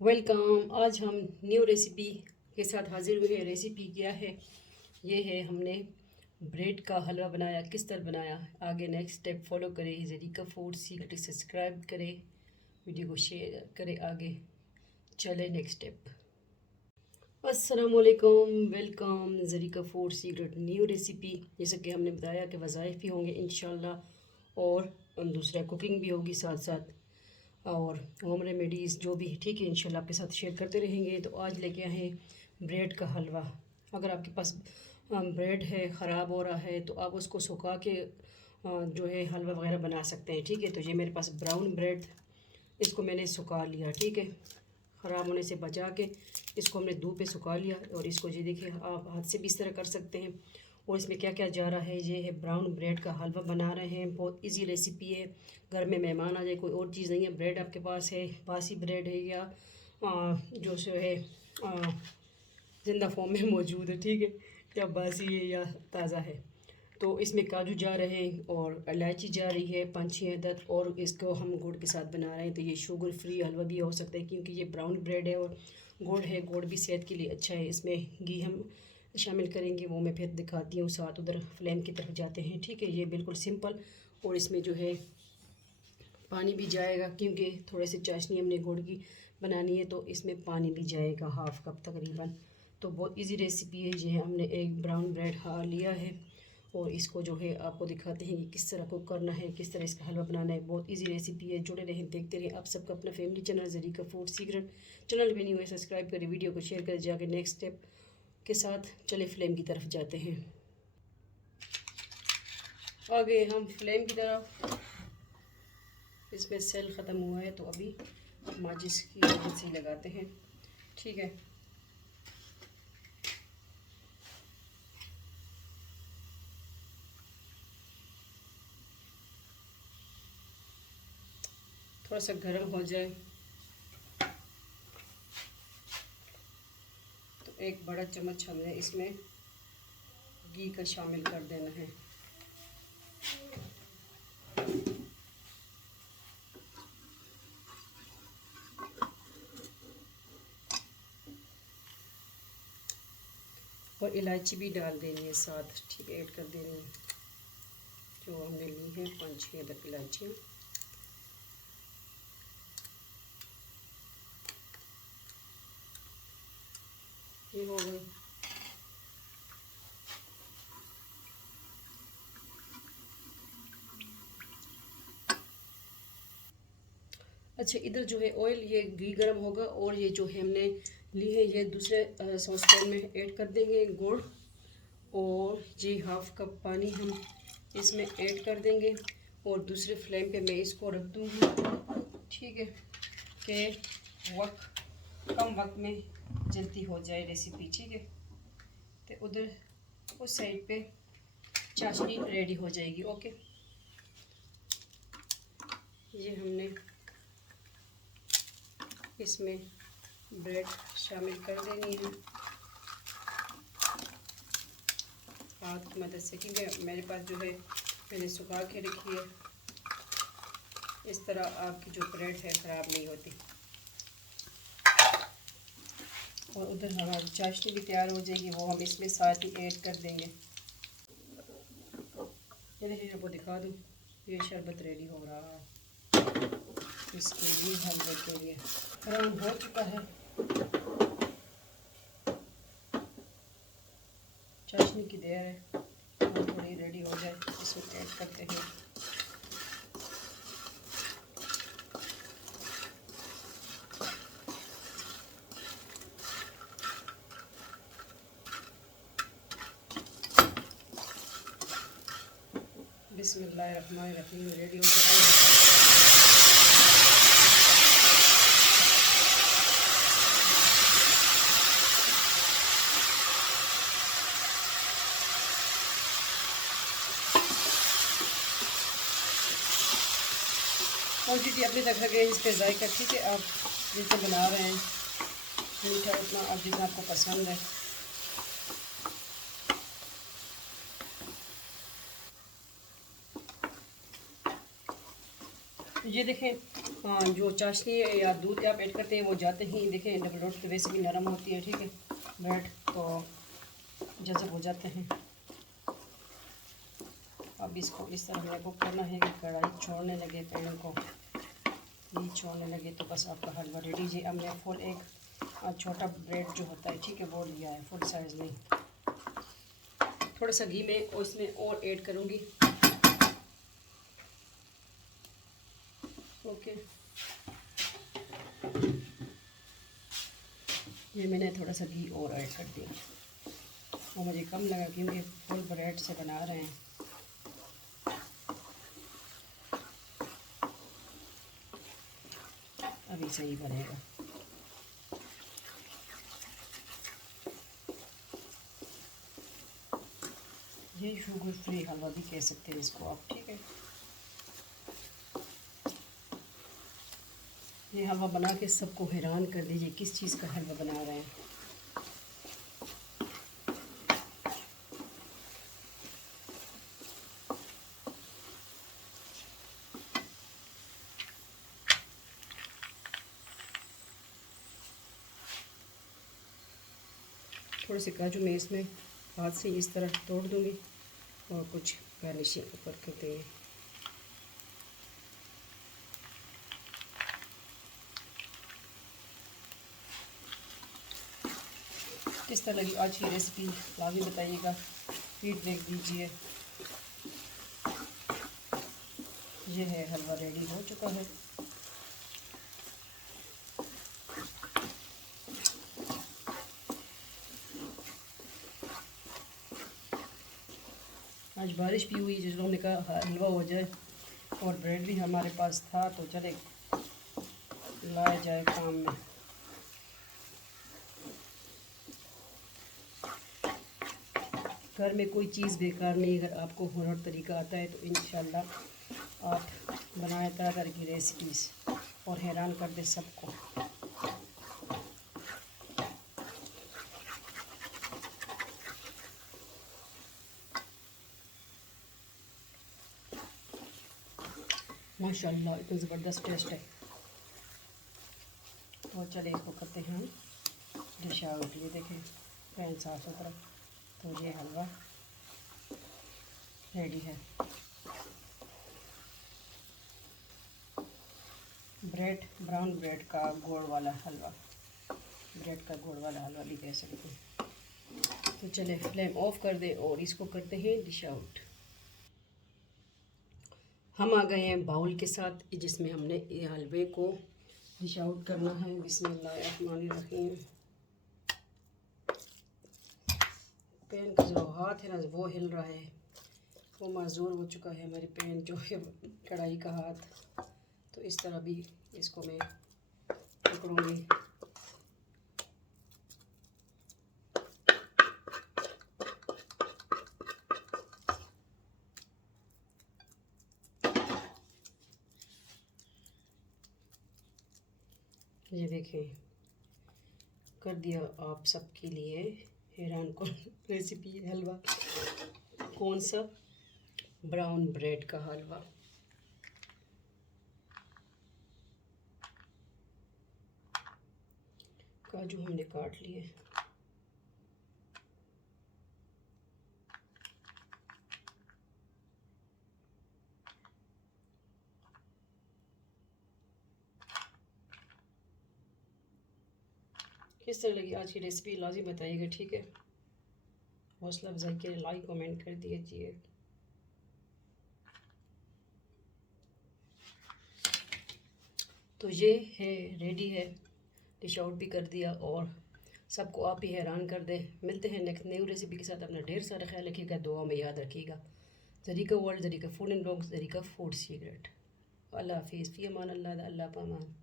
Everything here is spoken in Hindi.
वेलकम। आज हम न्यू रेसिपी के साथ हाजिर हुए हैं। रेसिपी क्या है? ये है, हमने ब्रेड का हलवा बनाया। किस तरह बनाया, आगे नेक्स्ट स्टेप फॉलो करें। ज़रीका फूड सीक्रेट सब्सक्राइब करें, वीडियो को शेयर करें। आगे चले नेक्स्ट स्टेप। अस्सलाम वालेकुम, welcome. Zarika food secret new recipe. जैसा कि हमने बताया कि वज़ाइफ भी होंगे इंशाल्लाह, और दूसरा कुकिंग भी होगी साथ साथ, और होम रेमेडीज़ जो भी, ठीक है, इंशाल्लाह आपके साथ शेयर करते रहेंगे। तो आज लेके आए हैं ब्रेड का हलवा। अगर आपके पास ब्रेड है ख़राब हो रहा है तो आप उसको सुखा के जो है हलवा वगैरह बना सकते हैं, ठीक है। तो ये मेरे पास ब्राउन ब्रेड, इसको मैंने सुखा लिया, ठीक है, ख़राब होने से बचा के इसको हमने धूप पे सुखा लिया। और इसको ये देखिए, आप हाथ से भी इस तरह कर सकते हैं। और इसमें क्या क्या जा रहा है, ये है ब्राउन ब्रेड का हलवा बना रहे हैं। बहुत इजी रेसिपी है। घर में मेहमान आ जाए, कोई और चीज़ नहीं है, ब्रेड आपके पास है, बासी ब्रेड है या जो सो है ज़िंदा फॉर्म में मौजूद है, ठीक है, या बासी है या ताज़ा है। तो इसमें काजू जा रहे हैं और इलायची जा रही है 5-6 अदद, और इसको हम गुड़ के साथ बना रहे हैं। तो ये शुगर फ्री हलवा भी हो सकता है क्योंकि ये ब्राउन ब्रेड है और गुड़ है। गुड़ भी सेहत के लिए अच्छा है। इसमें घी हम शामिल करेंगे, वो मैं फिर दिखाती हूँ साथ। उधर फ्लेम की तरफ जाते हैं, ठीक है। ये बिल्कुल सिंपल। और इसमें जो है पानी भी जाएगा क्योंकि थोड़े से चाशनी हमने गुड़ की बनानी है, तो इसमें पानी भी जाएगा 1/2 कप तकरीबन। तो बहुत इजी रेसिपी है। ये हमने एक ब्राउन ब्रेड लिया है और इसको जो है आपको दिखाते हैं कि किस तरह कुक करना है, किस तरह इसका हलवा बनाना है। बहुत इजी रेसिपी है। जुड़े रहें, देखते रहें। आप सबका अपना family channel Zarika food secret channel भी नहीं हुए, सब्सक्राइब करें, वीडियो को शेयर करें। जाके नेक्स्ट स्टेप के साथ चले फ्लेम की तरफ जाते हैं। आगे हम फ्लेम की तरफ, इसमें सेल ख़त्म हुआ है तो अभी माचिस की मदद से लगाते हैं, ठीक है। थोड़ा सा गर्म हो जाए तो एक बड़ा चम्मच हमने इसमें घी का शामिल कर देना है। और इलायची भी डाल देनी है साथ, ठीक है, ऐड कर देनी है। जो हमने ली है 5-6 अदद इलायचियाँ। ये हो गई। अच्छा, इधर जो है ऑयल, ये घी गर्म होगा और ये जो है हमने ली है, ये दूसरे सॉस पैन में ऐड कर देंगे गुड़। और ये 1/2 कप पानी हम इसमें ऐड कर देंगे और दूसरे फ्लेम पे मैं इसको रख दूँगी, ठीक है, कि वक्त कम वक्त में जल्दी हो जाए रेसिपी, ठीक है। तो उधर उस साइड पे चाशनी रेडी हो जाएगी। ओके, ये हमने इसमें ब्रेड शामिल कर देनी है हाथ की मदद से, क्योंकि मेरे पास जो है मैंने सुखा के रखी है। इस तरह आपकी जो ब्रेड है ख़राब नहीं होती। और उधर हमारी चाशनी भी तैयार हो जाएगी, वो हम इसमें साथ ही ऐड कर देंगे। ये देखिए, आपको दिखा दूँ, ये शरबत रेडी हो रहा है इसके लिए, हलवे के लिए। ब्राउन हो चुका है, चाशनी की देर है, और थोड़ी रेडी हो जाए इसमें ऐड करते हैं। बिस्मिल्लाहिर्रहमानिर्रहीम, रेडी हो चुका है। क्वान्टिटी अपनी तक रखें, इस पर जायका, ठीक है। आप जितना बना रहे हैं मीठा उतना आप जितना आपको पसंद है। ये देखें, जो चाशनी या दूध आप ऐड करते हैं वो जाते ही देखें डबल रोटी तो वैसे भी नरम होती है, ठीक है, ब्रेड तो जज़ब हो जाते हैं। अब इसको इस तरह मेरे को करना है कि कढ़ाई छोड़ने लगे, पैन को ये छोड़ने लगे तो बस आपका हलवा रेडी जी। अब मैं फुल एक छोटा ब्रेड जो होता है, ठीक है, वो लिया है, फुल साइज़ नहीं। थोड़ा सा घी में और इसमें और ऐड करूँगी। ओके, ये मैंने थोड़ा सा घी और ऐड कर दिया और मुझे कम लगा क्योंकि फुल ब्रेड से बना रहे हैं। अभी सही बनेगा। ये शुगर फ्री हलवा भी कह सकते हैं इसको आप, ठीक है। ये हलवा बना के सबको हैरान कर दीजिए किस चीज़ का हलवा बना रहे हैं। थोड़े से काजू मैं इसमें हाथ से इस तरह तोड़ दूँगी और कुछ गार्निशिंग ऊपर कर देंगे। किस तरह लगी आज की रेसिपी लाजमी बताइएगा, फीडबैक दीजिए। ये है हलवा रेडी हो चुका है। आज बारिश भी हुई, जिस लोगों ने कहा हलवा हो जाए और ब्रेड भी हमारे पास था तो चले लाया जाए काम में। घर में कोई चीज़ बेकार नहीं, अगर आपको हुनर तरीका आता है तो इंशाल्लाह आप बनाए तरह तरह की रेसिपीज़ और हैरान कर दे सबको। माशाल्लाह इतना ज़बरदस्त टेस्ट है। तो चले इसको करते हैं हम डिश आउट। ये देखें पैन साफ सुथरा, तो ये हलवा रेडी है। ब्रेड, ब्राउन ब्रेड का गोड़ वाला हलवा, ब्रेड का गोड़ वाला हलवा भी कह सकते हैं। तो चले फ्लेम ऑफ कर दे और इसको करते हैं डिश आउट। हम आ गए हैं बाउल के साथ जिसमें हमने ये हलवे को डिश आउट करना है। बिस्मिल्लाहिर्रहमानिर्रहीम। पैन का जो हाथ है ना वो हिल रहा है, वो माजूर हो चुका है मेरी पैन जो है कढ़ाई का हाथ। तो इस तरह भी इसको मैं पकड़ूंगी। ये देखें कर दिया आप सबके लिए हैरान कौन रेसिपी हलवा। कौन सा? ब्राउन ब्रेड का हलवा। काजू हमने काट लिए। किस तरह लगी आज की रेसिपी लाजिम बताइएगा, ठीक है। हौसला अफजाई के लिए लाइक कमेंट कर दीजिए। तो ये है रेडी है, डिश आउट भी कर दिया और सबको आप ही हैरान कर दे। मिलते हैं नेक्स्ट न्यू रेसिपी के साथ। अपना ढेर सारा ख्याल रखिएगा, दुआ में याद रखिएगा। Zarika world, Zarika food and blogs, Zarika food secret. अल्लाह हाफिज़, फ़ी अमान अल्लाह, अल्लाह पामान।